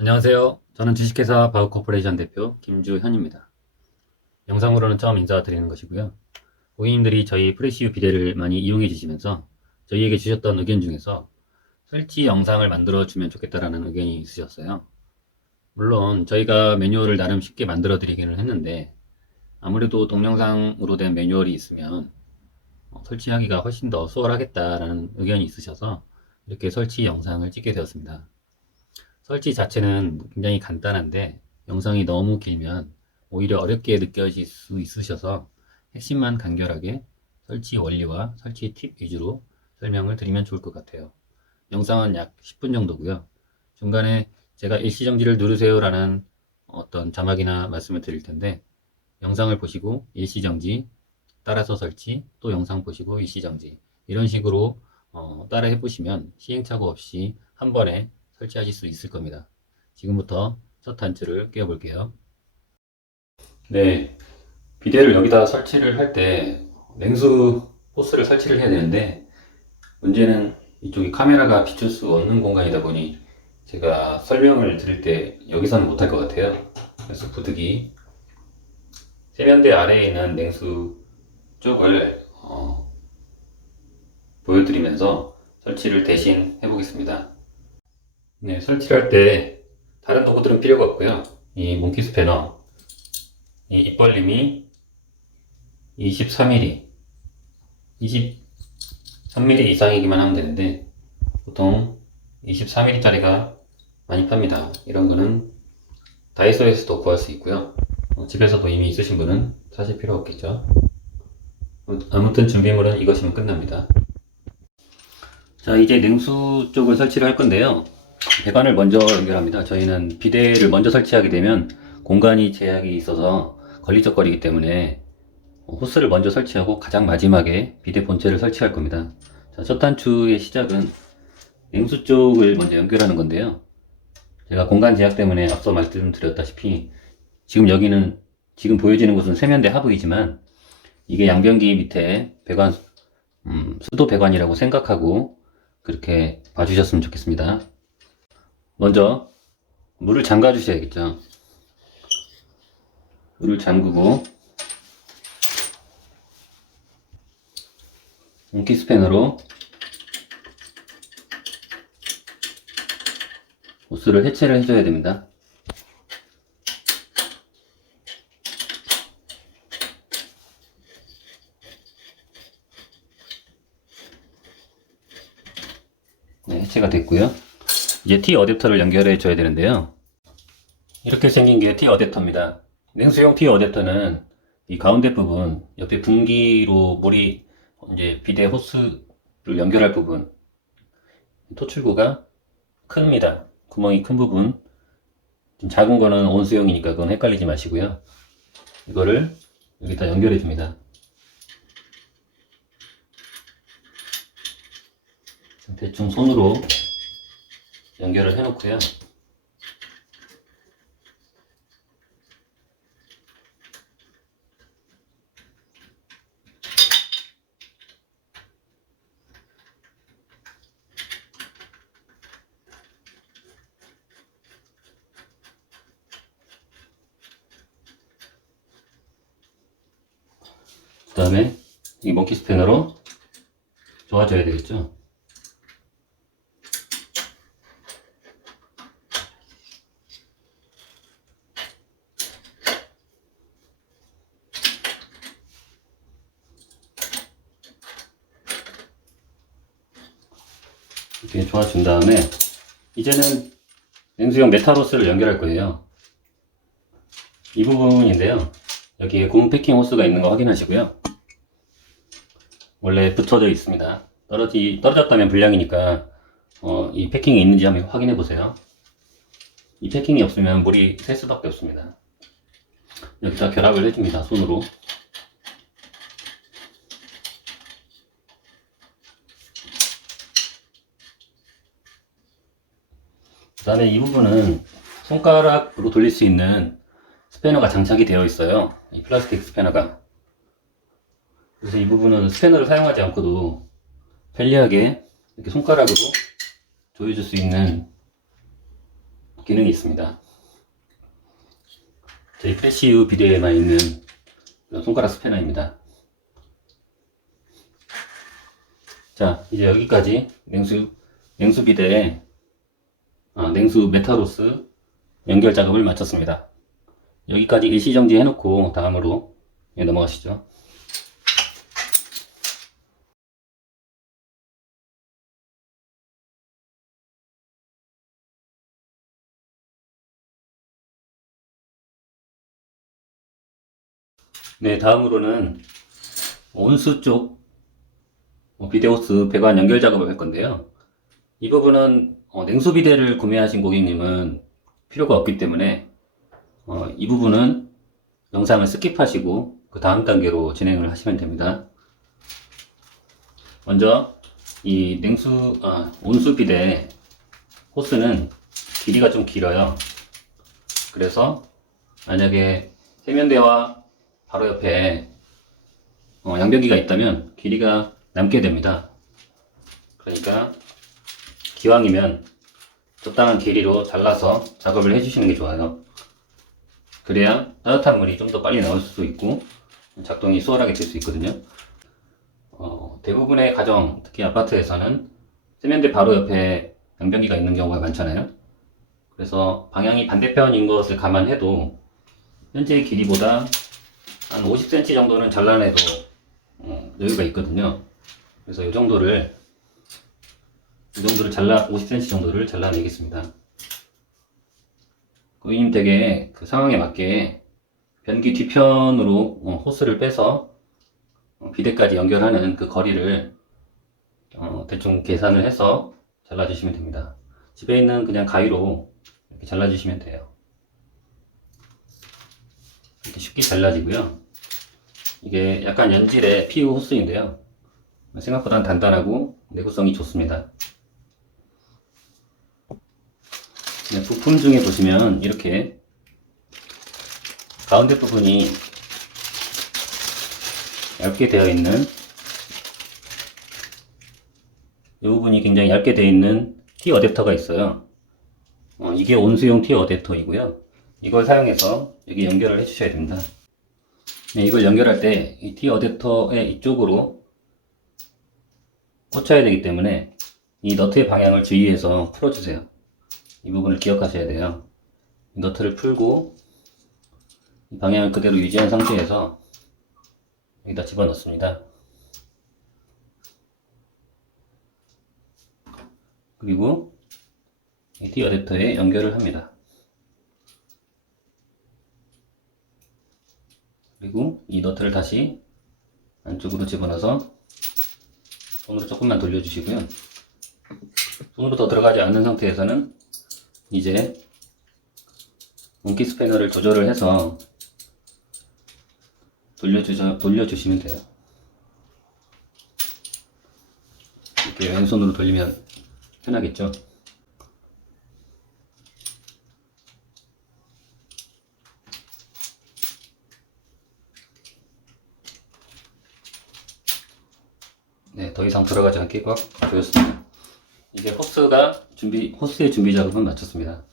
안녕하세요. 저는 주식회사 바우코퍼레이션 대표 김주현입니다. 영상으로는 처음 인사드리는 것이고요. 고객님들이 저희 프레시유 비데를 많이 이용해 주시면서 저희에게 주셨던 의견 중에서 설치 영상을 만들어 주면 좋겠다라는 의견이 있으셨어요. 물론 저희가 매뉴얼을 나름 쉽게 만들어 드리기는 했는데 아무래도 동영상으로 된 매뉴얼이 있으면 설치하기가 훨씬 더 수월하겠다라는 의견이 있으셔서 이렇게 설치 영상을 찍게 되었습니다. 설치 자체는 굉장히 간단한데 영상이 너무 길면 오히려 어렵게 느껴질 수 있으셔서 핵심만 간결하게 설치 원리와 설치 팁 위주로 설명을 드리면 좋을 것 같아요. 영상은 약 10분 정도고요. 중간에 제가 일시정지를 누르세요라는 어떤 자막이나 말씀을 드릴 텐데 영상을 보시고 일시정지, 따라서 설치, 또 영상 보시고 일시정지 이런 식으로 따라 해보시면 시행착오 없이 한 번에 설치하실 수 있을 겁니다. 지금부터 첫 단추를 끼워 볼게요. 네, 비데를 여기다 설치를 할 때 냉수 호스를 설치를 해야 되는데 문제는 이쪽이 카메라가 비출 수 없는 공간이다 보니 제가 설명을 드릴 때 여기서는 못할 것 같아요. 그래서 부득이 세면대 아래에 있는 냉수 쪽을 보여드리면서 설치를 대신 해보겠습니다. 네, 설치를 할 때 다른 도구들은 필요가 없고요. 이 몽키 스패너, 이 입벌림이 23mm, 23mm 이상이기만 하면 되는데 보통 24mm짜리가 많이 팝니다. 이런 거는 다이소에서도 구할 수 있고요. 집에서도 이미 있으신 분은 사실 필요 없겠죠. 아무튼 준비물은 이것이면 끝납니다. 자, 이제 냉수 쪽을 설치를 할 건데요. 배관을 먼저 연결합니다. 저희는 비데를 먼저 설치하게 되면 공간이 제약이 있어서 걸리적거리기 때문에 호스를 먼저 설치하고 가장 마지막에 비데 본체를 설치할 겁니다. 자, 첫 단추의 시작은 냉수 쪽을 먼저 연결하는 건데요. 제가 공간 제약 때문에 앞서 말씀드렸다시피 지금 보여지는 곳은 세면대 하부이지만 이게 양변기 밑에 배관, 수도 배관이라고 생각하고 그렇게 봐주셨으면 좋겠습니다. 먼저 물을 잠가 주셔야겠죠. 물을 잠그고 온키 스패너로 호스를 해체를 해줘야 됩니다. 네, 해체가 됐고요. 이제 T 어댑터를 연결해 줘야 되는데요. 이렇게 생긴 게 T 어댑터입니다. 냉수용 T 어댑터는 이 가운데 부분, 옆에 분기로 물이 이제 비데 호스를 연결할 부분, 토출구가 큽니다. 구멍이 큰 부분. 좀 작은 거는 온수용이니까 그건 헷갈리지 마시고요. 이거를 여기다 연결해 줍니다. 대충 손으로 연결을 해 놓고요. 그 다음에 이 몽키 스패너로 조아줘야 되겠죠. 이렇게 조아준 다음에 이제는 냉수용 메탈호스를 연결할 거예요. 이 부분인데요. 여기에 고무 패킹 호스가 있는 거 확인하시고요. 원래 붙어져 있습니다. 떨어졌다면 불량이니까 이 패킹이 있는지 한번 확인해 보세요. 이 패킹이 없으면 물이 셀 수밖에 없습니다. 여기다 결합을 해줍니다. 손으로. 그 다음에 이 부분은 손가락으로 돌릴 수 있는 스패너가 장착이 되어 있어요. 이 플라스틱 스패너가. 그래서 이 부분은 스패너를 사용하지 않고도 편리하게 이렇게 손가락으로 조여줄 수 있는 기능이 있습니다. 저희 프레시유 비데에만 있는 손가락 스패너입니다. 자, 이제 여기까지 냉수 비데, 냉수 메타로스 연결 작업을 마쳤습니다. 여기까지 일시정지 해놓고 다음으로 넘어가시죠. 네, 다음으로는 온수 쪽 비데호스 배관 연결 작업을 할 건데요. 이 부분은 냉수 비데를 구매하신 고객님은 필요가 없기 때문에 이 부분은 영상을 스킵하시고 그 다음 단계로 진행을 하시면 됩니다. 먼저 이 온수 비데 호스는 길이가 좀 길어요. 그래서 만약에 세면대와 바로 옆에 양변기가 있다면 길이가 남게 됩니다. 그러니까 기왕이면 적당한 길이로 잘라서 작업을 해주시는 게 좋아요. 그래야 따뜻한 물이 좀 더 빨리 나올 수 있고 작동이 수월하게 될 수 있거든요. 대부분의 가정, 특히 아파트에서는 세면대 바로 옆에 양변기가 있는 경우가 많잖아요. 그래서 방향이 반대편인 것을 감안해도 현재의 길이보다 한 50cm 정도는 잘라내도 여유가 있거든요. 그래서 이 정도를 50cm 정도를 잘라내겠습니다. 고객님 댁에 그 상황에 맞게 변기 뒤편으로 호스를 빼서 비데까지 연결하는 그 거리를 대충 계산을 해서 잘라주시면 됩니다. 집에 있는 그냥 가위로 이렇게 잘라주시면 돼요. 이렇게 쉽게 잘라지고요. 이게 약간 연질의 PU 호스인데요. 생각보다 단단하고 내구성이 좋습니다. 부품 중에 보시면 이렇게 가운데 부분이 얇게 되어 있는, 이 부분이 굉장히 얇게 되어 있는 T 어댑터가 있어요. 이게 온수용 T 어댑터이고요. 이걸 사용해서 여기 연결을 해주셔야 됩니다. 이걸 연결할 때 이 T 어댑터의 이쪽으로 꽂혀야 되기 때문에 이 너트의 방향을 주의해서 풀어주세요. 이 부분을 기억하셔야 돼요. 이 너트를 풀고 이 방향을 그대로 유지한 상태에서 여기다 집어넣습니다. 그리고 이 T 어댑터에 연결을 합니다. 그리고 이 너트를 다시 안쪽으로 집어넣어서 손으로 조금만 돌려주시고요. 손으로 더 들어가지 않는 상태에서는 이제 원키 스패너를 조절을 해서 돌려주시면 돼요. 이렇게 왼손으로 돌리면 편하겠죠? 네, 더 이상 들어가지 않게 꽉 조였습니다. 이제 호스의 준비 작업은 마쳤습니다.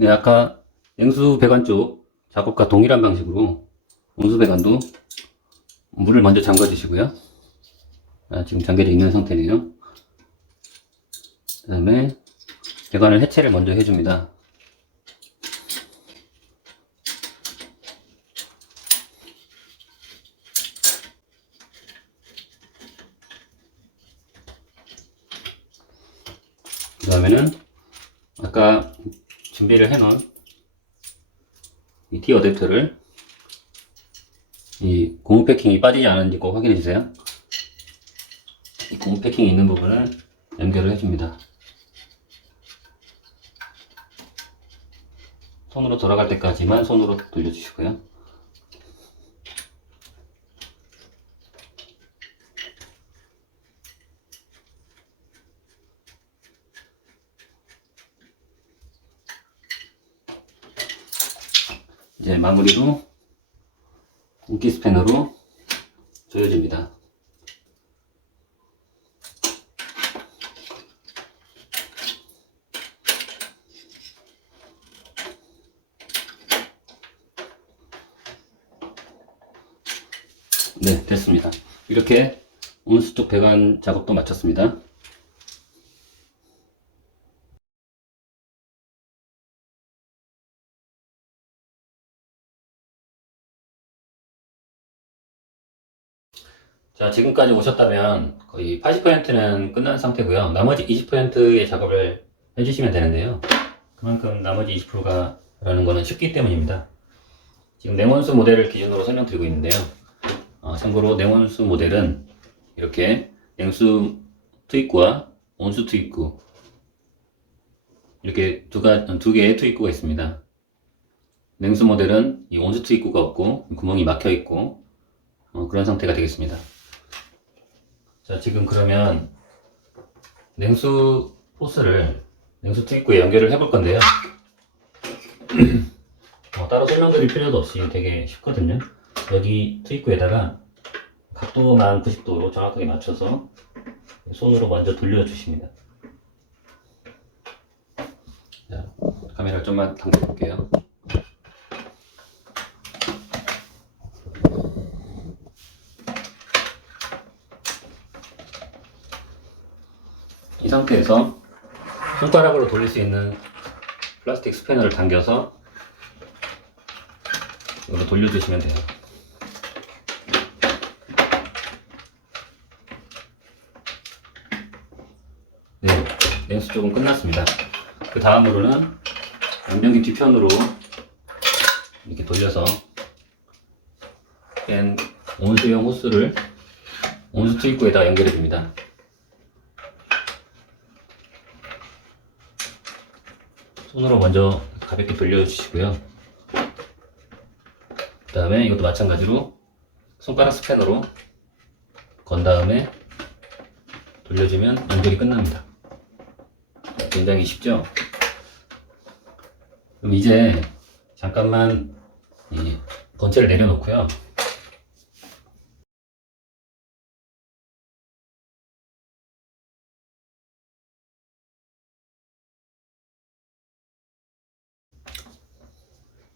네, 아까 냉수 배관 쪽 작업과 동일한 방식으로 온수 배관도 물을 먼저 잠가 주시고요. 지금 잠겨져 있는 상태네요. 그 다음에 배관을 해체를 먼저 해줍니다. 그 다음에는 아까 준비를 해놓은 이 T 어댑터를 이 고무 패킹이 빠지지 않았는지 꼭 확인해 주세요. 이 고무 패킹이 있는 부분을 연결을 해줍니다. 손으로 돌아갈 때까지만 손으로 돌려주시고요. 이제 마무리로 인기 스패너로 조여줍니다. 네, 됐습니다. 이렇게 온수 쪽 배관 작업도 마쳤습니다. 자, 지금까지 오셨다면 거의 80%는 끝난 상태고요. 나머지 20%의 작업을 해주시면 되는데요. 그만큼 나머지 20%가 라는 거는 쉽기 때문입니다. 지금 냉온수 모델을 기준으로 설명드리고 있는데요. 참고로 냉온수 모델은 이렇게 냉수 투입구와 온수 투입구, 이렇게 두 개의 투입구가 있습니다. 냉수 모델은 이 온수 투입구가 없고 구멍이 막혀 있고 그런 상태가 되겠습니다. 자, 지금 그러면 냉수 호스를 냉수 투입구에 연결을 해볼 건데요. 따로 설명드릴 필요도 없이 되게 쉽거든요. 여기 투입구에다가 각도만 90도로 정확하게 맞춰서 손으로 먼저 돌려주십니다. 자, 카메라를 좀만 당겨볼게요. 이 상태에서 손가락으로 돌릴 수 있는 플라스틱 스패너를 당겨서 이걸로 돌려주시면 돼요. 네, 냉수 쪽은 끝났습니다. 그 다음으로는 양변기 뒤편으로 이렇게 돌려서 뺀 온수용 호스를 온수 투입구에다 연결해 줍니다. 손으로 먼저 가볍게 돌려주시고요. 그 다음에 이것도 마찬가지로 손가락 스패너로 건 다음에 돌려주면 연결이 끝납니다. 굉장히 쉽죠? 그럼 이제 잠깐만 이 본체를 내려놓고요.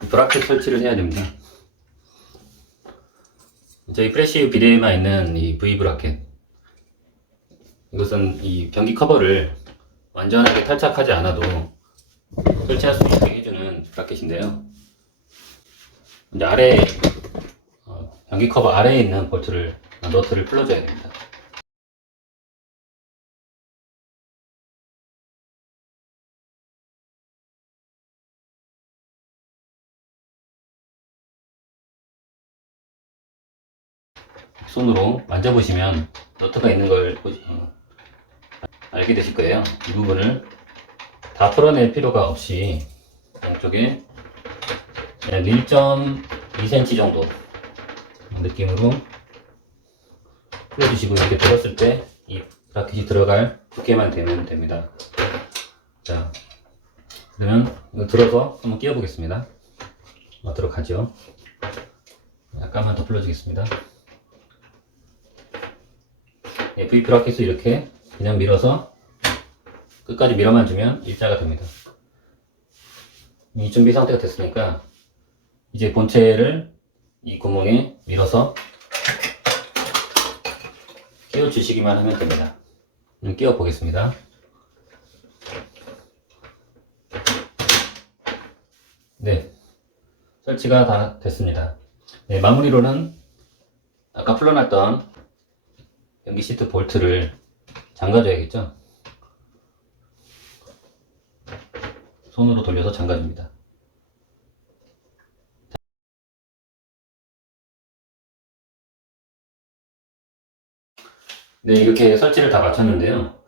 브라켓 설치를 해야 됩니다. 저희 프레시유 비데에만 있는 이 V 브라켓, 이것은 이 변기 커버를 완전하게 탈착하지 않아도 설치할 수 있게 해주는 브라켓인데요. 이제 아래 변기 커버 아래에 있는 볼트를 너트를 풀어줘야 됩니다. 손으로 만져보시면 너트가 있는 걸 알게 되실 거예요. 이 부분을 다 풀어낼 필요가 없이 양쪽에 약 1.2cm 정도 느낌으로 풀어주시고, 이렇게 들었을 때 이 브라켓이 들어갈 두께만 되면 됩니다. 자, 그러면 이거 들어서 한번 끼워 보겠습니다. 들어가죠. 약간만 더 풀어주겠습니다. 네, V 브라켓을 이렇게 그냥 밀어서 끝까지 밀어만 주면 일자가 됩니다. 이 준비 상태가 됐으니까 이제 본체를 이 구멍에 밀어서 끼워 주시기만 하면 됩니다. 끼워 보겠습니다. 네, 설치가 다 됐습니다. 네, 마무리로는 아까 풀어놨던 변기 시트 볼트를 잠가줘야겠죠? 손으로 돌려서 잠가줍니다. 네, 이렇게 설치를 다 마쳤는데요.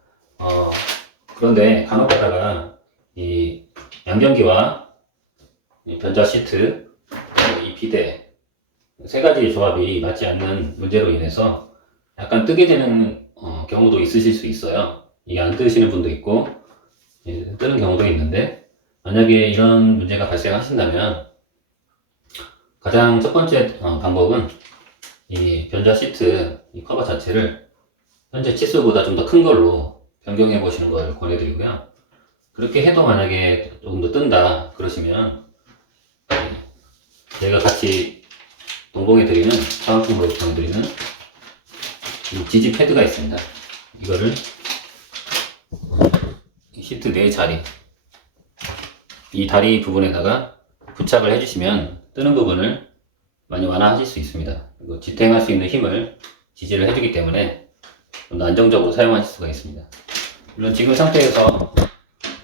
그런데 간혹 가다가 이 양변기와 이 변자 시트, 이 비데 세 가지 조합이 맞지 않는 문제로 인해서 약간 뜨게 되는 경우도 있으실 수 있어요. 이게 안 뜨시는 분도 있고 뜨는 경우도 있는데, 만약에 이런 문제가 발생하신다면 가장 첫 번째 방법은 이 변자 시트 이 커버 자체를 현재 치수보다 좀 더 큰 걸로 변경해 보시는 걸 권해드리고요. 그렇게 해도 만약에 조금 더 뜬다 그러시면 저희가 같이 동봉해드리는, 사은품으로 보내드리는 이 지지 패드가 있습니다. 이거를 시트 네 자리, 이 다리 부분에다가 부착을 해주시면 뜨는 부분을 많이 완화하실 수 있습니다. 그리고 지탱할 수 있는 힘을 지지를 해주기 때문에 좀 더 안정적으로 사용하실 수가 있습니다. 물론 지금 상태에서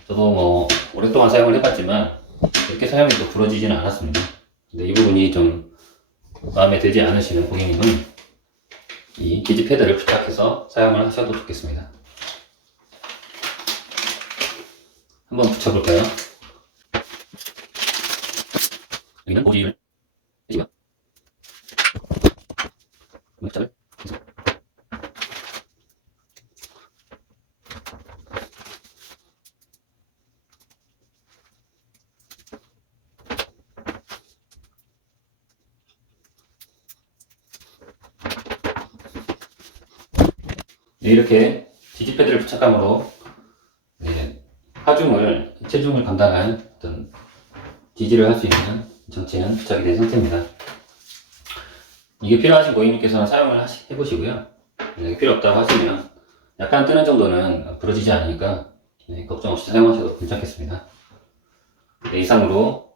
저도 뭐 오랫동안 사용을 해봤지만 이렇게 사용해도 부러지지는 않았습니다. 근데 이 부분이 좀 마음에 들지 않으시는 고객님은 이 지지 패드를 부착해서 사용을 하셔도 좋겠습니다. 한번 붙여볼까요? 여기는 보지를 해주고요. 부착을 해서 네, 이렇게 지지 패드를 부착함으로 하중을, 체중을 감당한 어떤 지지를 할 수 있는 장치는 부착이 된 상태입니다. 이게 필요하신 고객님께서는 사용을 해보시고요. 만약에 필요 없다고 하시면 약간 뜨는 정도는 부러지지 않으니까 걱정 없이 사용하셔도 괜찮겠습니다. 네, 이상으로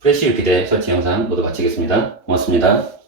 프레시유 비대 설치 영상 모두 마치겠습니다. 고맙습니다.